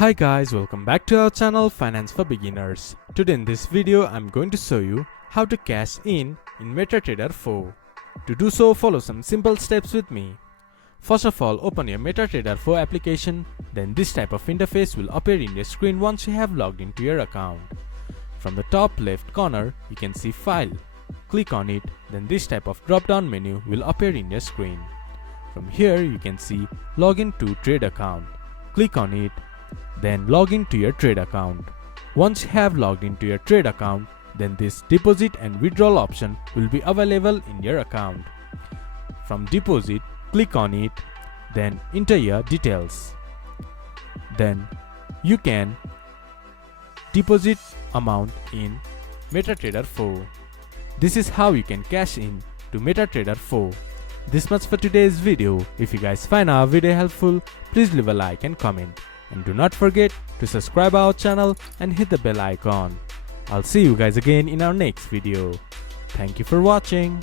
Hi guys, welcome back to our channel Finance for Beginners. Today in this video I'm going to show you how to cash in MetaTrader 4. To do so, follow some simple steps with me. First of all, open your MetaTrader 4 application, then this type of interface will appear in your screen once you have logged into your account. From the top left corner, you can see File. Click on it, then this type of drop-down menu will appear in your screen. From here you can see Login to Trade Account. Click on it, then log into your trade account. Once you have logged into your trade account, then this deposit and withdrawal option will be available in your account. From deposit, click on it, then enter your details. Then you can deposit amount in MetaTrader 4. This is how you can cash in to MetaTrader 4. This much for today's video. If you guys find our video helpful, please leave a like and comment. And do not forget to subscribe our channel and hit the bell icon. I'll see you guys again in our next video. Thank you for watching.